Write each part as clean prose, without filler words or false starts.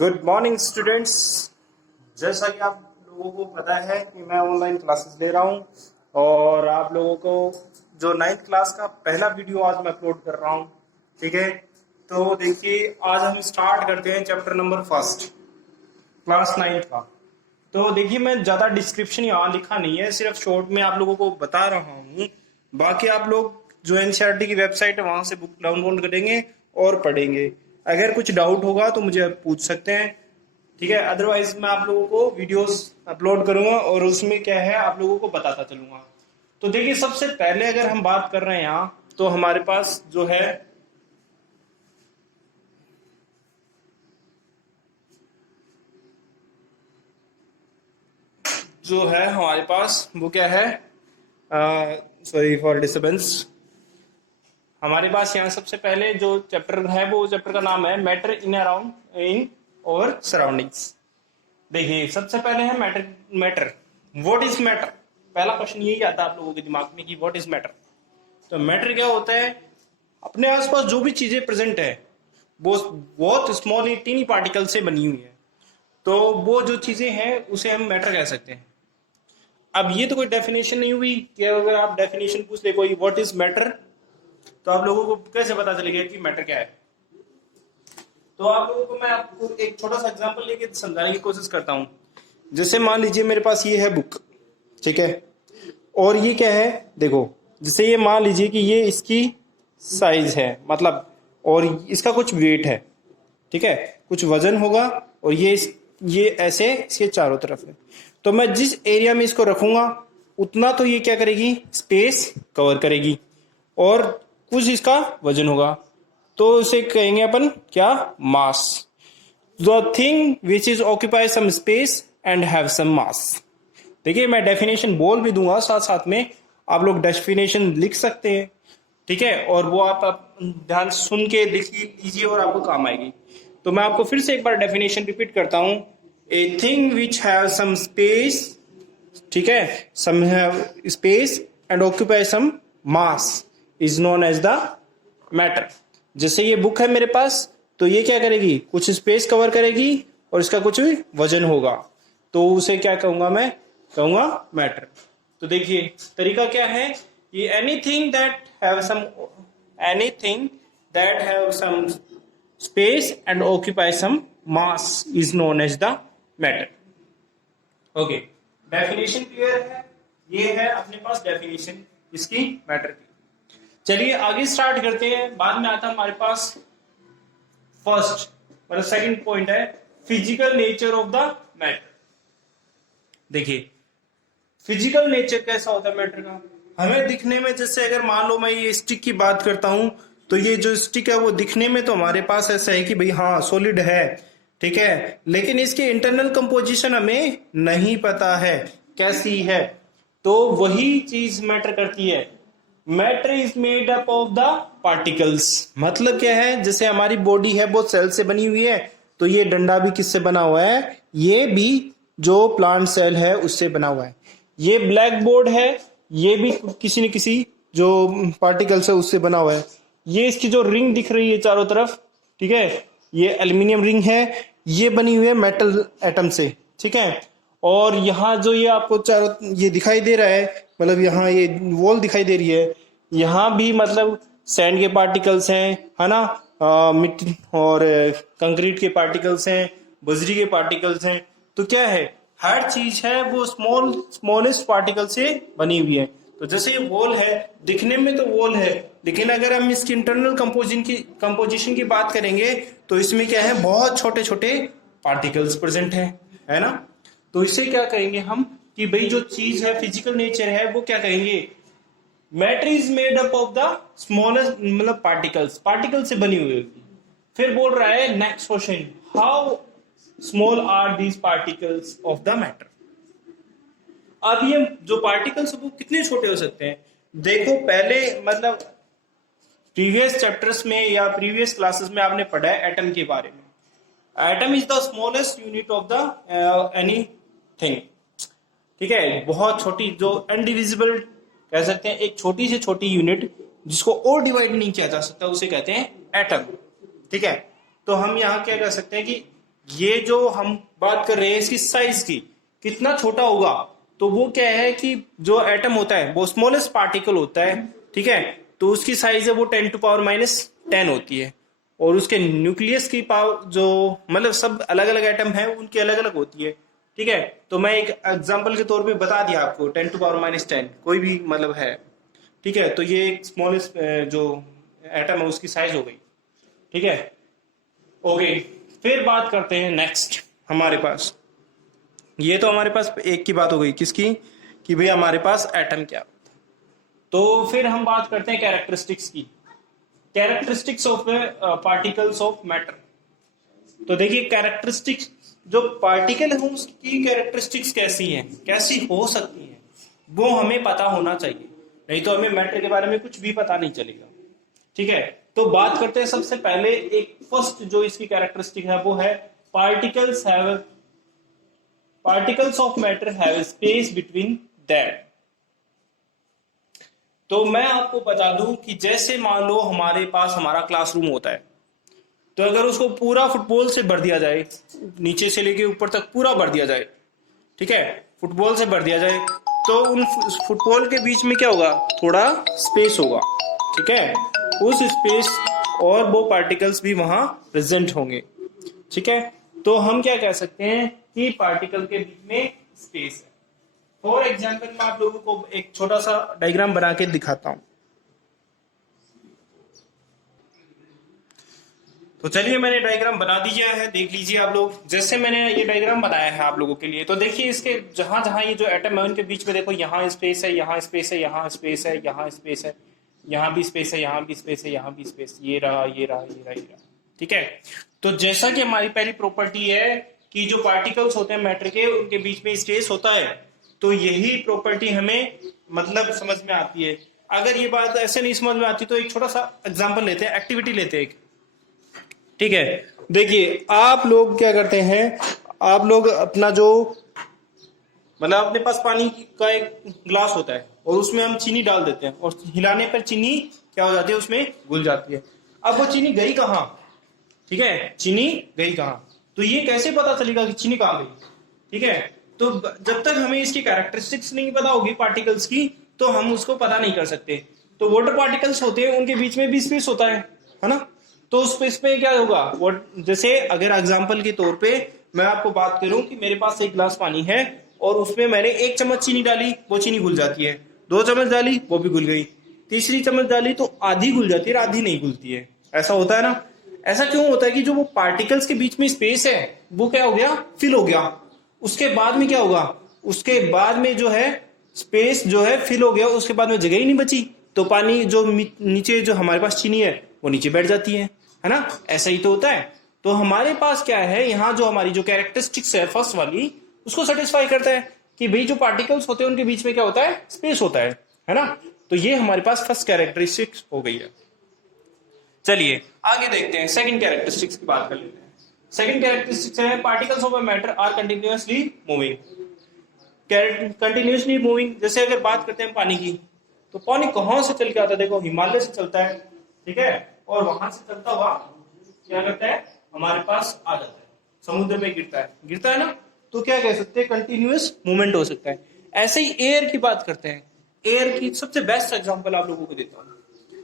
Good morning students. जैसा कि आप लोगों को पता है कि मैं ऑनलाइन क्लासेस ले रहा हूं और आप लोगों को जो 9th क्लास का पहला वीडियो आज मैं अपलोड कर रहा हूं। ठीक है, तो देखिए आज हम स्टार्ट करते हैं chapter number first, class 9th का। तो देखिए मैं ज्यादा डिस्क्रिप्शन यहाँ लिखा नहीं है, सिर्फ शॉर्ट में आप लोगों को बता रहा हूँ। बाकी आप लोग जो एनसीईआरटी की वेबसाइट है वहां से बुक डाउनलोड करेंगे और पढ़ेंगे। अगर कुछ डाउट होगा तो मुझे पूछ सकते हैं, ठीक है। अदरवाइज मैं आप लोगों को वीडियोस अपलोड करूंगा और उसमें क्या है आप लोगों को बताता चलूंगा। तो देखिए सबसे पहले अगर हम बात कर रहे हैं यहाँ, तो हमारे पास जो है हमारे पास वो क्या है, सॉरी फॉर डिस्टर्बेंस। हमारे पास यहाँ सबसे पहले जो चैप्टर है वो चैप्टर का नाम है मैटर इन अराउंड इन और सराउंडिंग्स। देखिए सबसे पहले है matter. Matter, what is matter? पहला क्वेश्चन यही आता है आप लोगों के दिमाग में कि व्हाट इज मैटर। तो मैटर क्या होता है? अपने आसपास जो भी चीजें प्रेजेंट है वो बहुत स्मॉल टीनी पार्टिकल से बनी हुई है, तो वो जो चीजें हैं उसे हम मैटर कह सकते हैं। अब ये तो कोई डेफिनेशन नहीं हुई कि अगर आप डेफिनेशन पूछ ले कोई व्हाट इज मैटर, तो आप लोगों को कैसे पता चलेगा कि मैटर क्या है। तो आप लोगों को मैं आपको एक छोटा सा एग्जांपल लेके समझाने की कोशिश करता हूं। जैसे मान लीजिए मेरे पास ये है बुक, ठीक है, और ये क्या है देखो, जैसे ये मान लीजिए कि ये इसकी साइज है मतलब, और इसका कुछ वेट है, ठीक है, कुछ वजन होगा, और ये ऐसे इसके चारों तरफ है। तो मैं जिस एरिया में इसको रखूंगा उतना तो ये क्या करेगी, स्पेस कवर करेगी, और कुछ इसका वजन होगा, तो उसे कहेंगे अपन क्या, mass. The thing which is occupy some space and have some mass. देखिए मैं डेफिनेशन बोल भी दूंगा साथ साथ में, आप लोग डेफिनेशन लिख सकते हैं, ठीक है, और वो आप ध्यान सुन के लिख लीजिए और आपको काम आएगी। तो मैं आपको फिर से एक बार डेफिनेशन रिपीट करता हूं। A thing which have some space, ठीक है, some have space and occupy some mass is known as the matter. जैसे ये बुक है मेरे पास, तो ये क्या करेगी, कुछ स्पेस कवर करेगी और इसका कुछ वजन होगा, तो उसे क्या कहूंगा, मैं कहूंगा मैटर। तो देखिए तरीका क्या है, ये anything that have some space and occupy some mass is known as the matter. Okay, definition clear है? ये है अपने पास डेफिनेशन इसकी मैटर की। चलिए आगे स्टार्ट करते हैं। बाद में आता है हमारे पास फर्स्ट मतलब सेकंड पॉइंट है physical nature of the matter. देखिए फिजिकल नेचर कैसा होता है मैटर का, हमें दिखने में, जैसे अगर मान लो मैं ये स्टिक की बात करता हूं, तो ये जो स्टिक है वो दिखने में तो हमारे पास ऐसा है कि भाई हाँ सॉलिड है, ठीक है, लेकिन इसकी इंटरनल कंपोजिशन हमें नहीं पता है कैसी है, तो वही चीज मैटर करती है। Matter is made up of the particles. मतलब क्या है, जैसे हमारी बॉडी है वो सेल से बनी हुई है, तो ये डंडा भी किससे बना हुआ है, ये भी जो प्लांट सेल है उससे बना हुआ है। ये ब्लैक बोर्ड है, ये भी किसी न किसी जो पार्टिकल्स है उससे बना हुआ है। ये इसकी जो रिंग दिख रही है चारों तरफ, ठीक है, ये एल्यूमिनियम रिंग है, ये बनी हुई है मेटल एटम से, ठीक है। और यहाँ जो ये आपको चारों ये दिखाई दे रहा है, मतलब यहाँ ये वॉल दिखाई दे रही है, यहाँ भी मतलब सैंड के पार्टिकल्स हैं, है ना, मिट्टी और कंक्रीट के पार्टिकल्स हैं, बजरी के पार्टिकल्स हैं। तो क्या है, हर चीज है वो स्मॉलेस्ट पार्टिकल से बनी हुई है। तो जैसे ये वॉल है, दिखने में तो वॉल है, लेकिन अगर हम इसकी इंटरनल कंपोजिशन की बात करेंगे तो इसमें क्या है, बहुत छोटे छोटे पार्टिकल्स प्रेजेंट है ना। तो इसे क्या कहेंगे हम कि भाई जो चीज है फिजिकल नेचर है वो क्या कहेंगे, matter is made up of the smallest मतलब पार्टिकल से बनी हुई होगी। फिर बोल रहा है next question, how small are these particles of the matter. अब ये जो पार्टिकल्स वो कितने छोटे हो सकते हैं, देखो पहले मतलब प्रीवियस चैप्टर्स में या प्रीवियस क्लासेस में आपने पढ़ा है एटम के बारे में। Atom is the smallest unit of the any thing, ठीक है, बहुत छोटी जो अनडिविजिबल कह सकते हैं, एक छोटी से छोटी यूनिट जिसको और डिवाइड नहीं किया जा सकता उसे कहते हैं एटम, ठीक है। तो हम यहाँ क्या कह सकते हैं कि ये जो हम बात कर रहे हैं इसकी साइज की, कितना छोटा होगा, तो वो क्या है कि जो एटम होता है वो स्मॉलेस्ट पार्टिकल होता है, ठीक है, तो उसकी साइज है वो 10⁻⁻10 होती है, और उसके न्यूक्लियस की पावर जो मतलब सब अलग अलग एटम है उनकी अलग अलग होती है, ठीक है। तो मैं एक एग्जांपल के तौर पे बता दिया आपको 10⁻⁻10 कोई भी मतलब है, ठीक है, तो ये एक स्मॉलेस्ट जो एटम है उसकी साइज हो गई, ठीक है। ओके, फिर बात करते हैं नेक्स्ट हमारे पास, ये तो हमारे पास एक की बात हो गई, किसकी, कि भाई हमारे पास एटम क्या, तो फिर हम बात करते हैं कैरेक्टरिस्टिक्स की, characteristics of particles of matter. तो देखिए कैरेक्टरिस्टिक्स जो पार्टिकल है उसकी कैरेक्टरिस्टिक्स कैसी हैं, कैसी हो सकती हैं, वो हमें पता होना चाहिए, नहीं तो हमें मैटर के बारे में कुछ भी पता नहीं चलेगा, ठीक है। तो बात करते हैं सबसे पहले एक फर्स्ट जो इसकी कैरेक्टरिस्टिक है वो है particles of matter have space between that. तो मैं आपको बता दूं कि जैसे मान लो हमारे पास हमारा क्लासरूम होता है, तो अगर उसको पूरा फुटबॉल से भर दिया जाए, नीचे से लेके ऊपर तक पूरा भर दिया जाए, ठीक है, फुटबॉल से भर दिया जाए, तो उन फुटबॉल के बीच में क्या होगा, थोड़ा स्पेस होगा, ठीक है, उस स्पेस और वो पार्टिकल्स भी वहां प्रेजेंट होंगे, ठीक है। तो हम क्या कह सकते हैं कि पार्टिकल के बीच में स्पेस है। फॉर एग्जाम्पल मैं आप लोगों को एक छोटा सा डायग्राम बना के दिखाता हूं। तो चलिए मैंने डायग्राम बना दिया है, देख लीजिए आप लोग, जैसे मैंने ये डायग्राम बनाया है आप लोगों के लिए, तो देखिए इसके जहां जहां ये जो एटम है उनके बीच में देखो, यहाँ स्पेस है, यहाँ स्पेस है, यहाँ स्पेस है, यहाँ स्पेस है, यहाँ भी स्पेस है, यहाँ भी स्पेस है, यहाँ भी स्पेस, ये रहा, ये रहा, ये रहा, ये रहा, ठीक है। तो जैसा कि हमारी पहली प्रॉपर्टी है कि जो पार्टिकल्स होते हैं मैटर के उनके बीच में स्पेस होता है, तो यही प्रॉपर्टी हमें मतलब समझ में आती है। अगर ये बात ऐसे नहीं समझ में आती तो एक छोटा सा एग्जाम्पल लेते हैं, एक्टिविटी लेते हैं, ठीक है। देखिए आप लोग क्या करते हैं, आप लोग अपना जो मतलब अपने पास पानी का एक ग्लास होता है और उसमें हम चीनी डाल देते हैं और हिलाने पर चीनी क्या हो जाती है, उसमें घुल जाती है। अब वो चीनी गई कहाँ, ठीक है, चीनी गई कहाँ, तो ये कैसे पता चलेगा कि चीनी कहाँ गई, ठीक है। तो जब तक हमें इसकी कैरेक्टरिस्टिक्स नहीं पता होगी पार्टिकल्स की, तो हम उसको पता नहीं कर सकते। तो वाटर पार्टिकल्स होते हैं उनके बीच में भी स्पेस होता है ना, तो उस स्पेस में क्या होगा, वो जैसे अगर एग्जांपल के तौर पे मैं आपको बात करूं कि मेरे पास एक गिलास पानी है और उसमें मैंने 1 चम्मच चीनी डाली, वो चीनी घुल जाती है, 2 चम्मच डाली वो भी घुल गई, तीसरी चम्मच डाली तो आधी घुल जाती है, आधी नहीं घुलती है, ऐसा होता है ना। ऐसा क्यों होता है कि जो वो पार्टिकल्स के बीच में स्पेस है वो क्या हो गया, फिल हो गया। उसके बाद में क्या होगा, उसके बाद में जो है स्पेस जो है फिल हो गया, उसके बाद में जगह ही नहीं बची, तो पानी जो नीचे जो हमारे पास चीनी है वो नीचे बैठ जाती है ना, ऐसा ही तो होता है। तो हमारे पास क्या है, यहाँ जो हमारी जो कैरेक्टरिस्टिक्स है फर्स्ट वाली, उसको सेटिस्फाई करता है कि भाई जो पार्टिकल्स होते हैं उनके बीच में क्या होता है, स्पेस होता है ना। तो ये हमारे पास फर्स्ट कैरेक्टरिस्टिक्स हो गई है। चलिए आगे देखते हैं, सेकंड कैरेक्टरिस्टिक्स की बात कर लेते हैं। सेकंड कैरेक्टरिस्टिक्स है particles of a matter are continuously moving. Continuously moving, जैसे अगर बात करते हैं पानी की, तो पानी कहां से चल के आता है, देखो हिमालय से चलता है, ठीक है, और वहां से चलता हुआ क्या करता है, हमारे पास आ जाता है, समुद्र में गिरता है ना, तो क्या कह सकते हैं, कंटिन्यूअस मूवमेंट हो सकता है। ऐसे ही एयर की बात करते हैं, एयर की सबसे बेस्ट एग्जांपल आप लोगों को देता हूं।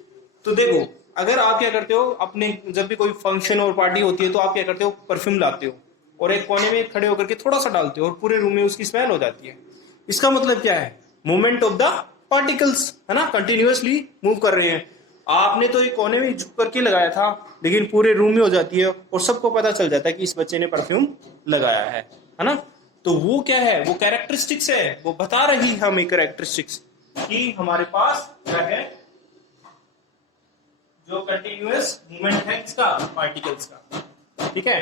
तो देखो अगर आप क्या करते हो, अपने जब भी कोई फंक्शन और पार्टी होती है तो आप क्या करते हो, परफ्यूम लाते हो और एक कोने में खड़े होकर के थोड़ा सा डालते हो और पूरे रूम में उसकी स्मेल हो जाती है। इसका मतलब क्या है, मूवमेंट ऑफ द पार्टिकल्स, है ना, कंटिन्यूअसली मूव कर रहे हैं। आपने तो एक कोने में झुक करके लगाया था, लेकिन पूरे रूम में हो जाती है और सबको पता चल जाता है कि इस बच्चे ने परफ्यूम लगाया है ना। तो वो क्या है, वो कैरेक्टरिस्टिक्स है, वो बता रही है हमें कैरेक्टरिस्टिक्स कि हमारे पास क्या है, जो कंटिन्यूअस मूवमेंट है इसका, पार्टिकल्स का, ठीक है।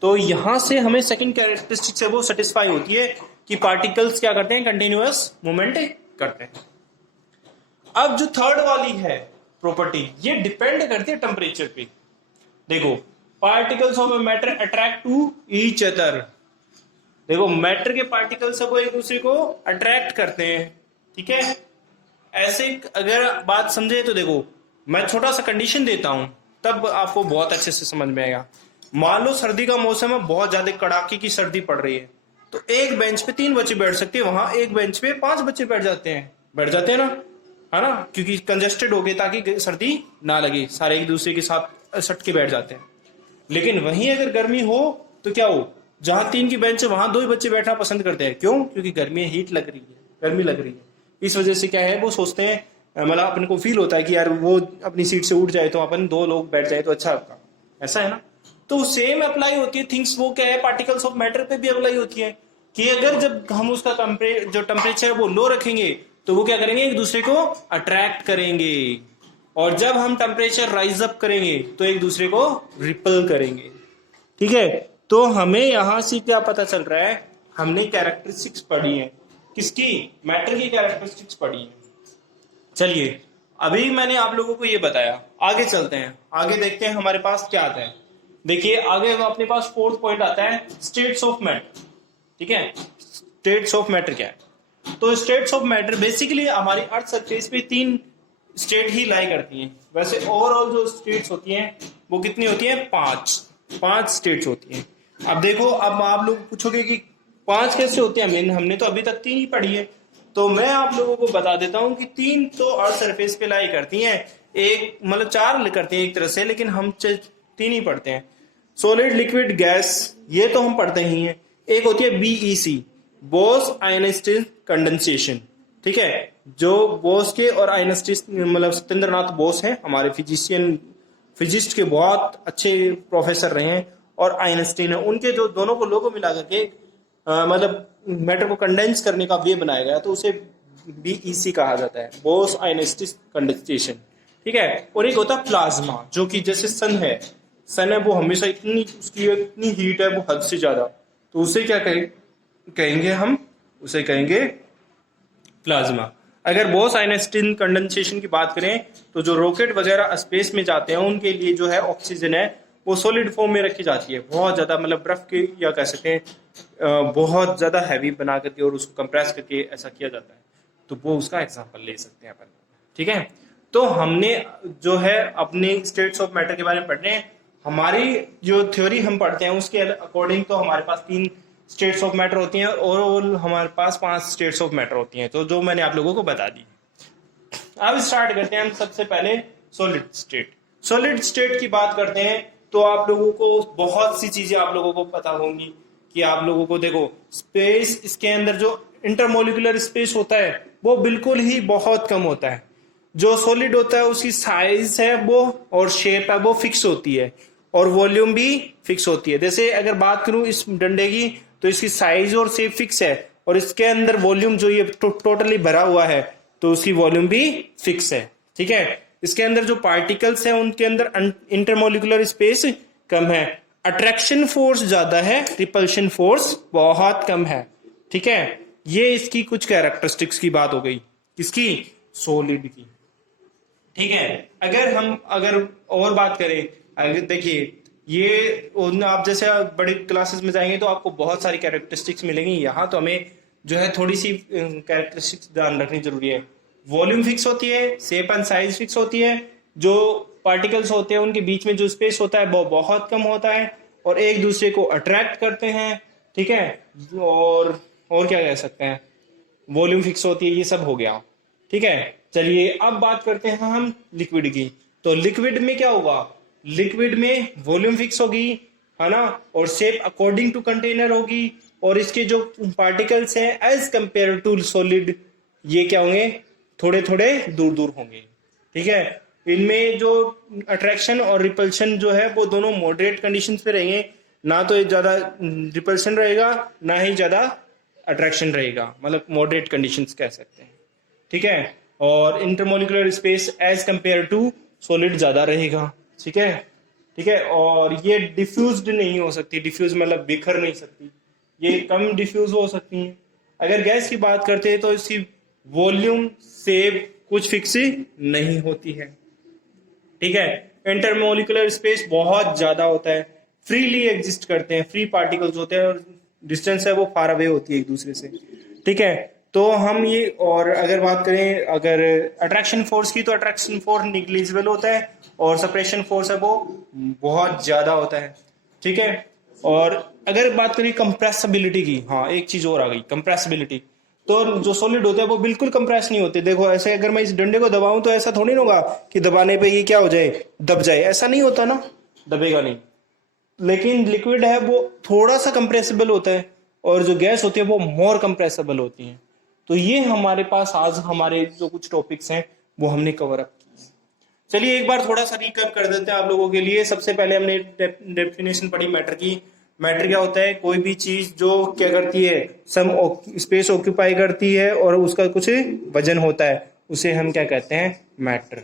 तो यहां से हमें सेकंड कैरेक्टरिस्टिक्स है वो सेटिस्फाई होती है कि पार्टिकल्स क्या करते हैं, कंटिन्यूअस मूवमेंट करते हैं। अब जो थर्ड वाली है प्रॉपर्टी, ये डिपेंड करती है टेम्परेचर पे। देखो particles of matter attract to each other, देखो मैटर के पार्टिकल्स है वो एक दूसरे को अट्रैक्ट करते हैं, ठीक है। ऐसे अगर बात समझे तो देखो मैं छोटा सा कंडीशन देता हूं तब आपको बहुत अच्छे से समझ में आएगा। मान लो सर्दी का मौसम है, बहुत ज्यादा कड़ाके की सर्दी पड़ रही है, तो एक बेंच पे 3 बच्चे बैठ सकते हैं, वहां एक बेंच पे 5 बच्चे बैठ जाते हैं ना, है ना, क्योंकि कंजेस्टेड हो गए ताकि सर्दी ना लगे, सारे एक दूसरे के साथ सट के बैठ जाते हैं। लेकिन वहीं अगर गर्मी हो तो क्या हो, जहां 3 की बेंच है वहां 2 ही बच्चे बैठना पसंद करते हैं। क्यों? क्योंकि गर्मी है, हीट लग रही है, गर्मी लग रही है। इस वजह से क्या है, वो सोचते हैं, मतलब अपने को फील होता है कि यार वो अपनी सीट से उठ जाए तो अपन 2 लोग बैठ जाए तो अच्छा होगा, ऐसा है ना। तो सेम अप्लाई होती है थिंग्स, वो क्या है, पार्टिकल्स ऑफ मैटर पे भी अप्लाई होती है कि अगर जब हम उसका जो टेम्परेचर है वो लो रखेंगे तो वो क्या करेंगे, एक दूसरे को अट्रैक्ट करेंगे, और जब हम टेम्परेचर राइज अप करेंगे तो एक दूसरे को रिपल करेंगे। ठीक है, तो हमें यहां से क्या पता चल रहा है, हमने कैरेक्टरिस्टिक्स पढ़ी है, किसकी, मैटर की कैरेक्टरिस्टिक्स पढ़ी है। चलिए, अभी मैंने आप लोगों को ये बताया, आगे चलते हैं, आगे देखते हैं हमारे पास क्या आता है। देखिए आगे अपने पास 4th पॉइंट आता है, स्टेट्स ऑफ मैटर। ठीक है, स्टेट्स ऑफ मैटर क्या है? तो स्टेट्स ऑफ मैटर बेसिकली हमारी अर्थ सरफेस पे 3 स्टेट ही लाई करती हैं। वैसे ओवरऑल जो स्टेट्स होती हैं वो कितनी होती हैं, 5 स्टेट्स होती हैं। अब देखो, अब आप लोग पूछोगे कि 5 कैसे होते हैं, हमने तो अभी तक 3 ही पढ़ी है। तो मैं आप लोगों को बता देता हूं कि 3 तो अर्थ सरफेस पे लाई करती हैं, एक मतलब 4 करती हैं एक तरह से, लेकिन हम 3 ही पढ़ते हैं। सॉलिड, लिक्विड, गैस, ये तो हम पढ़ते ही हैं। एक होती है BEC, बोस आयनिस्टीन कंडेंसेशन। ठीक है, जो बोस के और आइंस्टीन, मतलब सत्येंद्र नाथ बोस हैं हमारे फिजिस्ट के बहुत अच्छे प्रोफेसर रहे हैं, और आइंस्टीन है, उनके जो दोनों को लोगों मिला करके मतलब मैटर को कंडेंस करने का वे बनाया गया, तो उसे BEC कहा जाता है, बोस आइंस्टीन कंडेंसेशन। ठीक है, और एक होता है प्लाज्मा, जो कि जैसे सन है, वो हमेशा उसकी इतनी हीट है, वो हद से ज्यादा, तो उसे क्या कहेंगे हम, उसे कहेंगे प्लाज्मा। अगर बोस आइंस्टीन कंडेंसेशन की बात करें तो जो रॉकेट वगैरह स्पेस में जाते हैं उनके लिए जो है ऑक्सीजन है वो सॉलिड फॉर्म में रखी जाती है, बहुत ज्यादा, मतलब बर्फ के, या कह सकते हैं बहुत ज्यादा हैवी बना करके और उसको कंप्रेस करके ऐसा किया जाता है। तो वो उसका एग्जांपल ले सकते हैं अपन। ठीक है, तो हमने जो है अपने स्टेट्स ऑफ मैटर के बारे में पढ़ने, हमारी जो थ्योरी हम पढ़ते हैं उसके अकॉर्डिंग तो हमारे पास 3 स्टेट्स ऑफ मैटर होती हैं, और हमारे पास 5 स्टेट्स ऑफ मैटर होती हैं, तो जो मैंने आप लोगों को बता दी। अब स्टार्ट करते हैं हम सबसे पहले सॉलिड स्टेट। सॉलिड स्टेट की बात करते हैं तो आप लोगों को बहुत सी चीजें आप लोगों को पता होंगी कि आप लोगों को देखो, स्पेस, इसके अंदर जो इंटरमोलिकुलर स्पेस होता है वो बिल्कुल ही बहुत कम होता है। जो सॉलिड होता है उसकी साइज है वो और शेप है वो फिक्स होती है, और वॉल्यूम भी फिक्स होती है। जैसे अगर बात करूं इस डंडे की, तो इसकी साइज और शेप फिक्स है, और इसके अंदर वॉल्यूम जो ये टोटली भरा हुआ है तो उसकी वॉल्यूम भी फिक्स है। ठीक है, इसके अंदर जो पार्टिकल्स हैं उनके अंदर इंटरमोलिकुलर स्पेस कम है, अट्रैक्शन फोर्स ज्यादा है, रिपल्शन फोर्स बहुत कम है। ठीक है, ये इसकी कुछ कैरेक्टरिस्टिक्स की बात हो गई, किसकी, सॉलिड की। ठीक है, अगर और बात करें, अगर देखिए ये आप जैसे बड़ी क्लासेस में जाएंगे तो आपको बहुत सारी कैरेक्टरिस्टिक्स मिलेंगी, यहाँ तो हमें जो है थोड़ी सी कैरेक्टरिस्टिक्स ध्यान रखनी जरूरी है। वॉल्यूम फिक्स होती है, शेप एंड साइज फिक्स होती है, जो पार्टिकल्स होते हैं उनके बीच में जो स्पेस होता है वो बहुत कम होता है, और एक दूसरे को अट्रैक्ट करते हैं। ठीक है, और क्या कह सकते हैं, वॉल्यूम फिक्स होती है, ये सब हो गया। ठीक है, चलिए अब बात करते हैं हम लिक्विड की। तो लिक्विड में क्या होगा, लिक्विड में वॉल्यूम फिक्स होगी, है ना, और शेप अकॉर्डिंग टू कंटेनर होगी, और इसके जो पार्टिकल्स हैं एज कंपेयर टू सॉलिड, ये क्या होंगे, थोड़े थोड़े दूर दूर होंगे। ठीक है, इनमें जो अट्रैक्शन और रिपल्शन जो है वो दोनों मॉडरेट कंडीशंस पे रहेंगे, ना तो ज्यादा रिपल्शन रहेगा ना ही ज्यादा अट्रैक्शन रहेगा, मतलब मॉडरेट कंडीशंस कह सकते हैं। ठीक है, और intermolecular space as compare to solid ज्यादा रहेगा। ठीक है, ठीक है, और ये डिफ्यूज्ड नहीं हो सकती, डिफ्यूज मतलब बिखर नहीं सकती, ये कम डिफ्यूज हो सकती हैं। अगर गैस की बात करते हैं तो इसकी वॉल्यूम शेप कुछ फिक्स नहीं होती है। ठीक है, इंटरमोलिकुलर स्पेस बहुत ज्यादा होता है, फ्रीली एग्जिस्ट करते हैं, फ्री पार्टिकल्स होते हैं, और डिस्टेंस है वो फार अवे होती है एक दूसरे से। ठीक है, तो हम ये, और अगर बात करें अगर अट्रैक्शन फोर्स की, तो अट्रैक्शन फोर्स निग्लिजिबल होता है, और सप्रेशन फोर्स है वो बहुत ज्यादा होता है। ठीक है। और अगर बात करें कंप्रेसिबिलिटी की, हाँ एक चीज और आ गई, कंप्रेसिबिलिटी। तो जो सॉलिड होते हैं वो बिल्कुल कंप्रेस नहीं होते। देखो ऐसे अगर मैं इस डंडे को दबाऊं तो ऐसा थोड़ी ना होगा कि दबाने पे ये क्या हो जाए, दब जाए, ऐसा नहीं होता ना, दबेगा नहीं। लेकिन लिक्विड है वो थोड़ा सा कंप्रेसिबल होता है, और जो गैस होती है वो मोर कंप्रेसिबल होती है। तो ये हमारे पास आज हमारे जो कुछ टॉपिक्स हैं वो हमने कवर अप किए। चलिए एक बार थोड़ा सा रिकैप कर देते हैं आप लोगों के लिए। सबसे पहले हमने डेफिनेशन पढ़ी मैटर की। मैटर क्या होता है, कोई भी चीज जो क्या करती है, सम स्पेस ऑक्यूपाई करती है और उसका कुछ वजन होता है, उसे हम क्या कहते हैं, मैटर।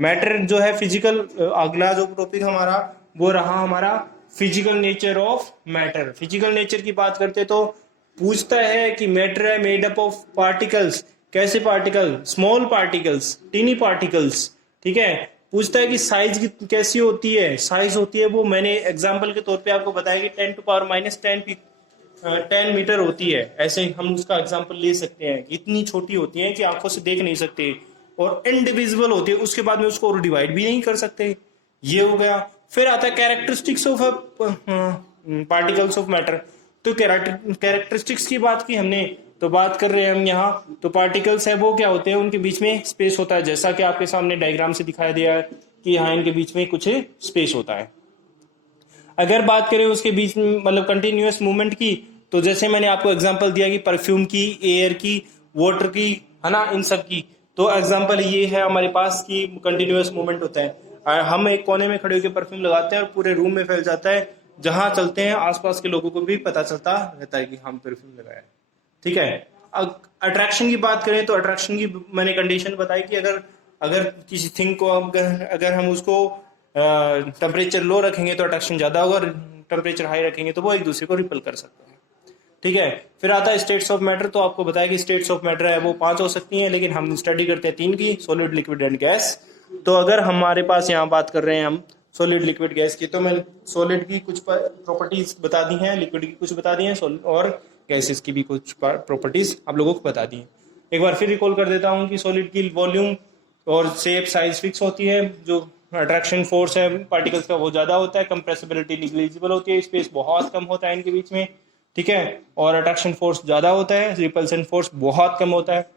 मैटर जो है फिजिकल, अगला जो टॉपिक हमारा वो रहा हमारा physical nature of matter. Physical nature की बात करते तो पूछता है कि मैटर है मेड अप ऑफ पार्टिकल्स। कैसे particle, small particles, tiny particles, ठीक है। पूछता है कि साइज कैसी होती है, साइज होती है वो मैंने एग्जांपल के तौर पे आपको बताया कि 10⁻⁻10 मीटर होती है। ऐसे हम उसका एग्जांपल ले सकते हैं, इतनी छोटी होती है कि आंखों से देख नहीं सकते, और इनडिविजिबल होती है, उसके बाद में उसको और डिवाइड भी नहीं कर सकते। ये हो गया। फिर आता है characteristics of particles of matter. तो कैरेक्टरिस्टिक्स की बात की हमने, तो बात कर रहे हैं हम यहाँ, तो पार्टिकल्स है वो क्या होते हैं, उनके बीच में स्पेस होता है, जैसा कि आपके सामने डायग्राम से दिखाया दिया है कि यहाँ इनके बीच में कुछ स्पेस होता है। अगर बात करें उसके बीच में मतलब कंटिन्यूअस मूवमेंट की, तो जैसे मैंने आपको एग्जांपल दिया कि परफ्यूम की, एयर की, वाटर की, है ना, इन सब की। तो एग्जांपल ये है हमारे पास कि कंटिन्यूअस मूवमेंट होता है। हम एक कोने में खड़े होकर परफ्यूम लगाते हैं और पूरे रूम में फैल जाता है, जहां चलते हैं आसपास के लोगों को भी पता चलता रहता है कि हम परफ्यूम लगाया है, ठीक है। अट्रैक्शन की बात करें तो अट्रैक्शन की मैंने कंडीशन बताई कि अगर अगर किसी थिंग को अगर हम उसको टेम्परेचर लो रखेंगे तो अट्रैक्शन ज्यादा होगा, टेम्परेचर हाई रखेंगे तो वो एक दूसरे को रिपल कर सकते हैं, ठीक है। फिर आता है स्टेट्स ऑफ मैटर। तो आपको बताया कि स्टेट्स ऑफ मैटर है वो 5 हो सकती हैं, लेकिन हम स्टडी करते हैं 3 की, सॉलिड, लिक्विड एंड गैस। तो अगर हमारे पास यहाँ बात कर रहे हैं हम सॉलिड, लिक्विड, गैस की, तो मैंने सॉलिड की कुछ प्रॉपर्टीज बता दी हैं, लिक्विड की कुछ बता दी हैं, और गैसेस की भी कुछ प्रॉपर्टीज आप लोगों को बता दी हैं। एक बार फिर रिकॉल कर देता हूँ कि सॉलिड की वॉल्यूम और शेप, साइज फिक्स होती है, जो अट्रैक्शन फोर्स है पार्टिकल्स का वो ज्यादा होता है, कंप्रेसिबिलिटी निग्लिजिबल होती है, स्पेस बहुत कम होता है इनके बीच में, ठीक है, और अट्रैक्शन फोर्स ज्यादा होता है, रिपल्सन फोर्स बहुत कम होता है।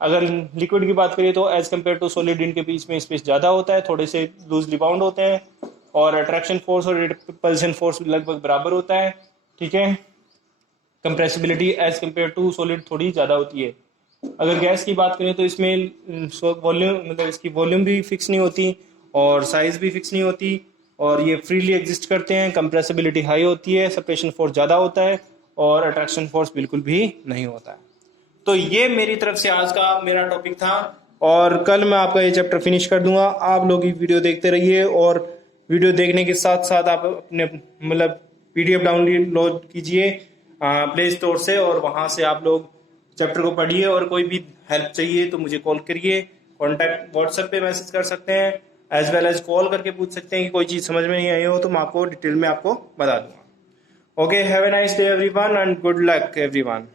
अगर लिक्विड की बात करिए तो एज कम्पेयर टू सॉलिड इनके बीच में स्पेस ज्यादा होता है, थोड़े से लूजली बाउंड होते हैं, और अट्रैक्शन फोर्स और रिपल्सन फोर्स लगभग बराबर होता है, ठीक है। Compressibility as compare to solid थोड़ी ज्यादा होती है। अगर गैस की बात करें तो इसमें वॉल्यूम मतलब इसकी वॉल्यूम भी फिक्स नहीं होती और साइज भी फिक्स नहीं होती, और ये फ्रीली एग्जिस्ट करते हैं। कंप्रेसिबिलिटी हाई होती है, सेपरेशन फोर्स ज़्यादा होता है, और अट्रैक्शन फोर्स बिल्कुल भी नहीं होता है। तो ये मेरी तरफ से आज का मेरा टॉपिक था, और कल मैं आपका ये चैप्टर फिनिश कर दूंगा। आप लोग ये वीडियो देखते रहिए, और वीडियो देखने के साथ साथ आप अपने मतलब PDF डाउनलोड कीजिए प्ले स्टोर से, और वहां से आप लोग चैप्टर को पढ़िए। और कोई भी हेल्प चाहिए तो मुझे कॉल करिए, कॉन्टैक्ट व्हाट्सएप पे मैसेज कर सकते हैं, एज वेल एज कॉल करके पूछ सकते हैं कि कोई चीज़ समझ में नहीं आई हो तो मैं आपको डिटेल में आपको बता दूंगा। Okay, have a nice day everyone and good luck everyone.